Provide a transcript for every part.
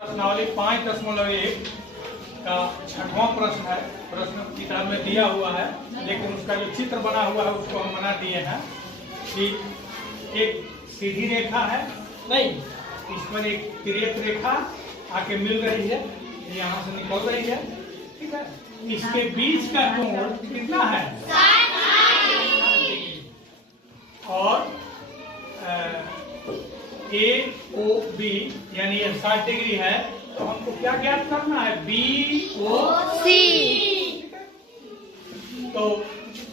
प्रश्नावली 5.1 का 6वां प्रश्न है। प्रश्न किताब में दिया हुआ है, लेकिन उसका जो चित्र बना हुआ है उसको हम बना दिए हैं कि एक सीधी रेखा है, नहीं इस पर एक तिर्यक रेखा आके मिल रही है, यहाँ से निकल रही है, ठीक है। इसके बीच का कोण कितना है? 60 और AOB यानी ये 60 डिग्री है, तो हमको क्या ज्ञात करना है? BOC। तो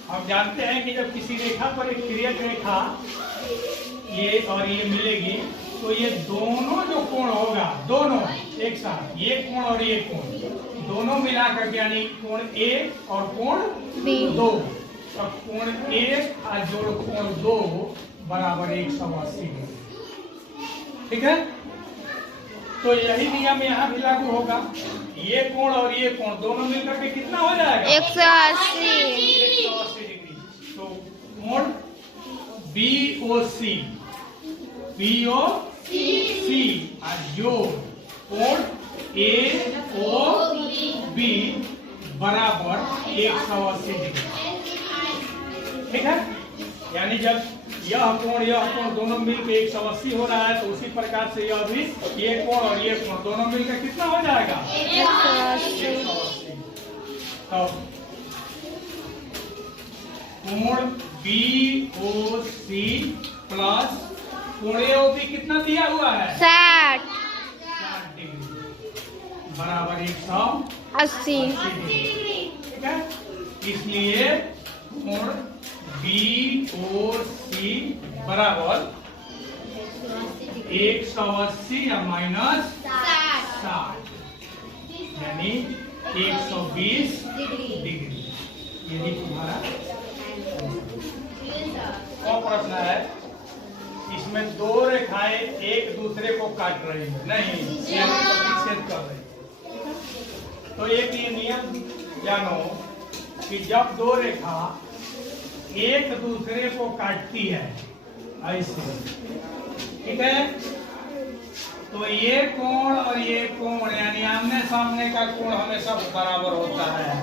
हम जानते हैं कि जब किसी रेखा पर एक तिर्यक रेखा ये और ये मिलेगी तो ये दोनों जो कोण होगा, दोनों एक साथ, ये कोण और ये कोण दोनों मिलाकर यानी कोण A और कोण B, दो, तो कोण A और जोड़ कोण 2 बराबर 180 डिग्री, ठीक है। तो यही नियम यहाँ भी लागू होगा। ये कोण और ये कोण दोनों मिलकर के कितना हो जाएगा? 180 डिग्री। तो कोण BOC और जो कोण AOB बराबर 180 डिग्री, ठीक है। यानी जब यह कोण दोनों मिलकर 180 हो रहा है, तो उसी प्रकार से यह भी ये कोण और ये कोण दोनों मिलकर कितना हो जाएगा? 180। तो कोण BOC प्लस कोण AOB कितना दिया हुआ है? 60 डिग्री बराबर 180 डिग्री, ठीक है। इसलिए कोण BOC बराबर 180 या माइनस 60 यानी 120 डिग्री। यही तुम्हारा कौन प्रश्न है। इसमें दो रेखाएं एक दूसरे को काट रही है, नहीं छेद कर रही है। तो एक ये नियम जानो कि जब दो रेखा एक दूसरे को काटती है ऐसे, ठीक है, तो ये कोण और ये कोण यानी आमने सामने का कोण हमेशा बराबर होता है।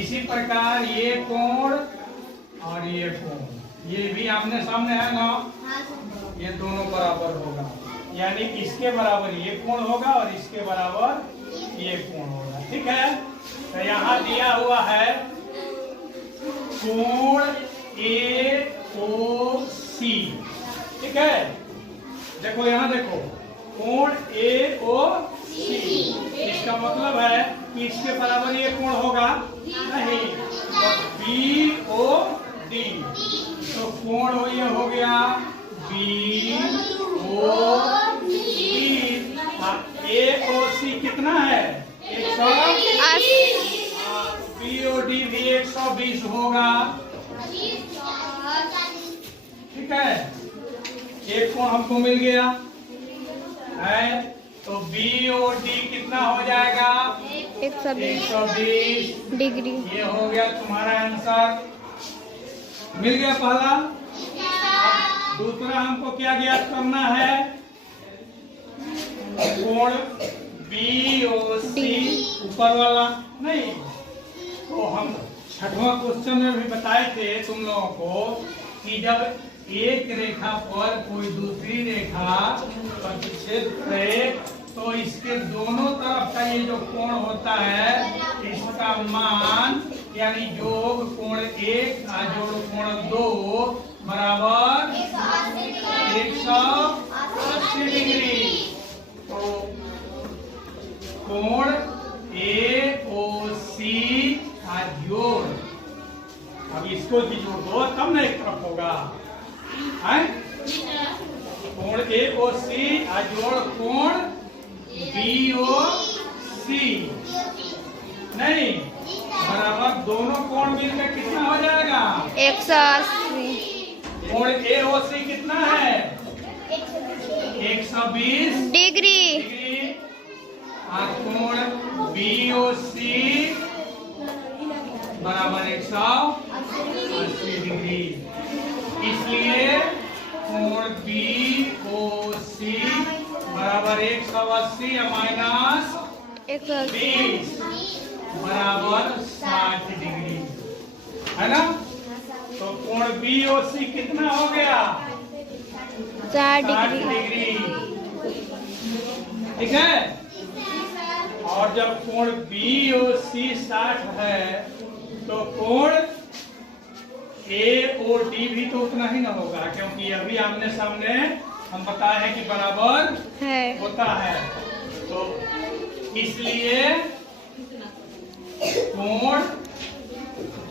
इसी प्रकार ये कोण और ये कोण ये भी आमने सामने है ना, ये दोनों बराबर होगा, यानी इसके बराबर ये कोण होगा और इसके बराबर ये कोण होगा, ठीक है। तो यहाँ दिया हुआ है कोण AOC, ठीक है। देखो यहाँ देखो कोण AOC, इसका मतलब है कि इसके बराबर ये कोण होगा नहीं, तो BOD, तो कोण ये हो गया BOD। AOC कितना है? 180। BOD भी 120 होगा, ठीक है। एक कोण हमको मिल गया है, तो BOD कितना हो जाएगा? 120 डिग्री। ये हो गया तुम्हारा आंसर, मिल गया पहला। अब दूसरा हमको क्या ज्ञात करना है? कोण BOC ऊपर वाला नहीं, तो हम 6वां क्वेश्चन में भी बताए थे तुम लोगों को कि जब एक रेखा पर कोई दूसरी रेखा प्रतिच्छेद करे तो इसके दोनों तरफ का ये जो कोण होता है इसका मान यानी योग कोण 1 जोड़ कोण 2 बराबर 180 डिग्री। तो कोण AOC जोड़, अब इसको भी जोड़ दो तब ना एक तरफ होगा, कोण AOC जोड़ कोण BOC नहीं बराबर दोनों कोण मिलकर कितना हो जाएगा? 180। कोण AOC कितना है? 120 डिग्री और कोण BOC बराबर 180 डिग्री। इसलिए कोण BOC बराबर 180 माइनस 20 बराबर 60 डिग्री, है ना। तो कोण BOC कितना हो गया? 60 डिग्री, ठीक है। और जब कोण BOC 60 है तो कोण AOD भी तो उतना ही ना होगा, क्योंकि अभी आमने सामने हम बताए हैं कि बराबर है होता है। तो इसलिए कोण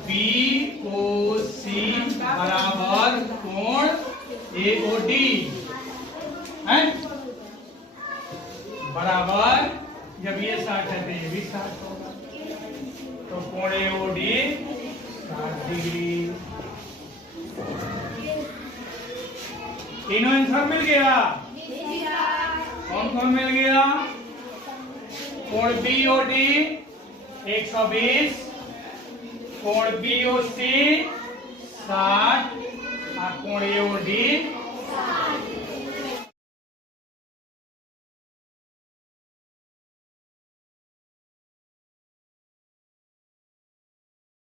BOC बराबर कोण AOD है, बराबर जब ये 60 है तो ये भी 60 होगा। तो कोण AOD 60 डिग्री। तीनों आंसर मिल गया। कौन कौन मिल गया? कोण BOD 120, कोण BOC 60 और कोण AOD